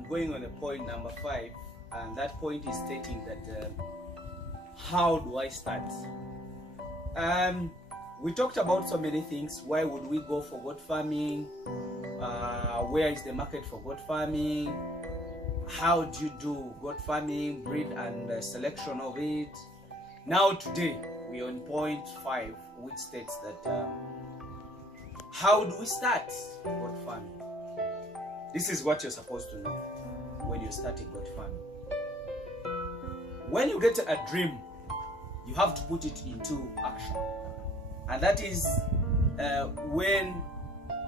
I'm going on a point number 5, and that point is stating that how do I start? We talked about so many things. Why would we go for goat farming? Where is the market for goat farming? How do you do goat farming, breed and selection of it? Now today we're on point 5, which states that how do we start goat farming? This is what you're supposed to know when you're starting goat farming. When you get a dream, you have to put it into action. And that is when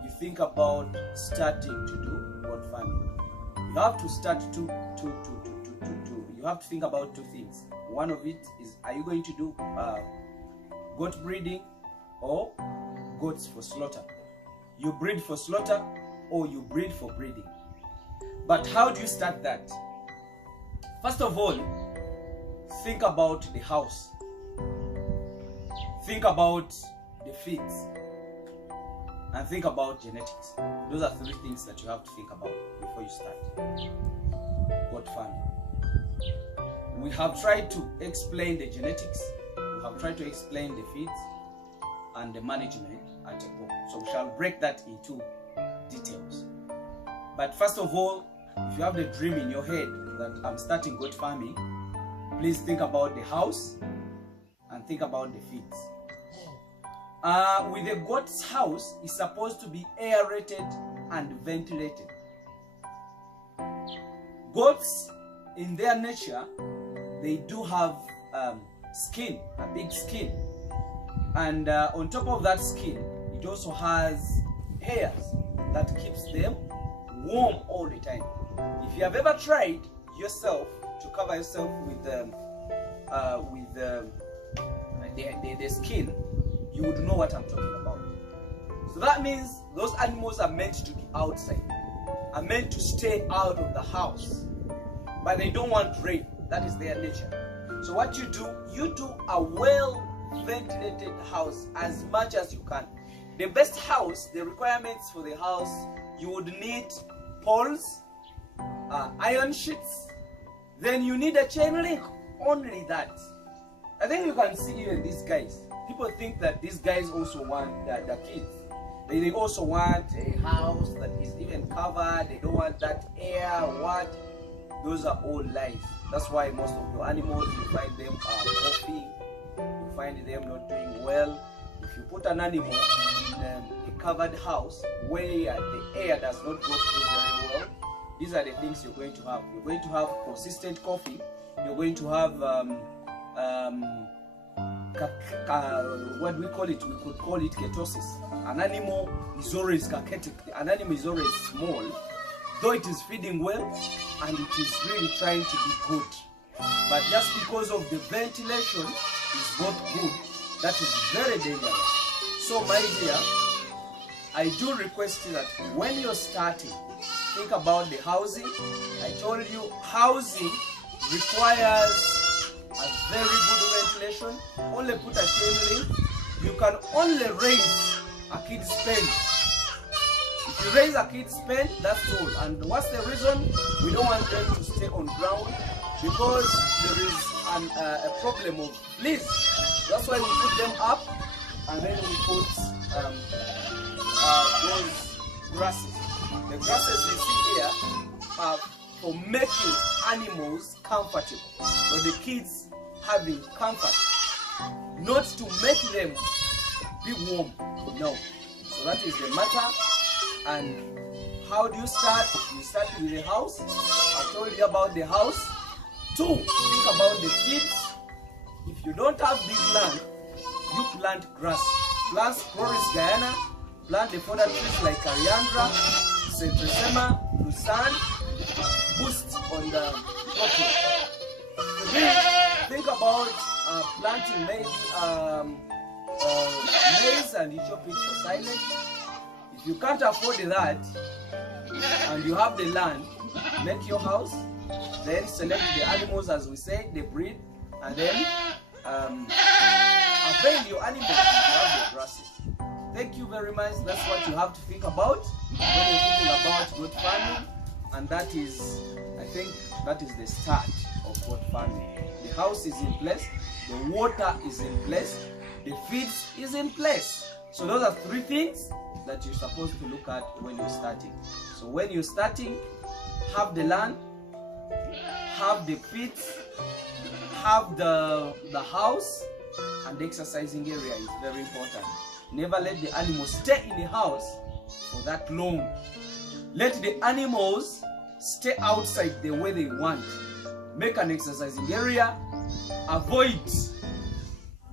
you think about starting to do goat farming. You have to start you have to think about 2 things. One of it is, are you going to do goat breeding or goats for slaughter? You breed for slaughter or you breed for breeding. But how do you start that? First of all, think about the house. Think about the feeds. And think about genetics. Those are 3 things that you have to think about before you start goat farming. We have tried to explain the genetics, we have tried to explain the feeds and the management at a go. So we shall break that into details. But first of all, if you have the dream in your head that I'm starting goat farming, please think about the house and think about the feeds. With a goat's house, is supposed to be aerated and ventilated. Goats, in their nature, they do have skin, a big skin, and on top of that skin, it also has hairs that keeps them warm all the time. If you have ever tried yourself to cover yourself with the skin, you would know what I'm talking about. So that means those animals are meant to be outside, are meant to stay out of the house, but they don't want rain. That is their nature. So what you do a well ventilated house as much as you can. The best house, the requirements for the house, you would need poles, iron sheets, then you need a chain link. Only that. I think you can see even these guys. People think that these guys also want the kids. They also want a house that is even covered. They don't want that air. What? Those are all lies. That's why most of your animals, you find them coughing. You find them not doing well. If you put an animal in a covered house where the air does not go through very well, these are the things you're going to have. You're going to have consistent coughing. You're going to have what we call it, we could call it ketosis. An animal is always cachetic. An animal is always small, though it is feeding well and it is really trying to be good. But just because of the ventilation is not good, that is very dangerous. So my dear, I do request that when you're starting, think about the housing. I told you housing requires a very good ventilation. Only put a chain link. You can only raise a kid's pen. If you raise a kid's pen, that's all. And what's the reason? We don't want them to stay on ground because there is a problem of fleas. That's why we put them up and then we put those grasses. The grasses you see here are for making animals comfortable, for the kids having comfort, not to make them be warm. No. So that is the matter. And how do you start? You start with the house. I told you about the house. 2, think about the feeds. If you don't have big land, you plant grass. Plant Chloris Guyana, plant the fodder trees like Coriandra, Centrisema, Lucerne, boost on the protein. Think about planting maybe maize and Ethiopian for silage. If you can't afford that and you have the land, make your house, then select the animals as we say, the breed, and then avail your animals if you have the grasses. Thank you very much. That's what you have to think about when you're thinking about goat farming. and that is, I think, that is the start of goat farming. The house is in place, the water is in place, the feeds is in place. So those are 3 things that you're supposed to look at when you're starting. So when you're starting, have the land, have the feeds, have the house, and the exercising area is very important. Never let the animals stay in the house for that long. Let the animals stay outside the way they want. Make an exercising area. Avoid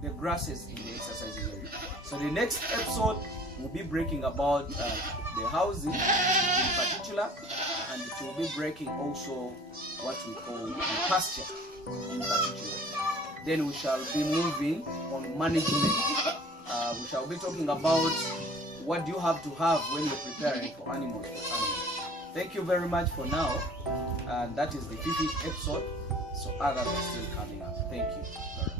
the grasses in the exercising area. So the next episode will be breaking about the housing in particular, and it will be breaking also what we call the pasture in particular. Then we shall be moving on management. We shall be talking about what you have to have when you're preparing for animals for farming. Thank you very much for now. And that is the 50th episode. So others are still coming up. Thank you very much.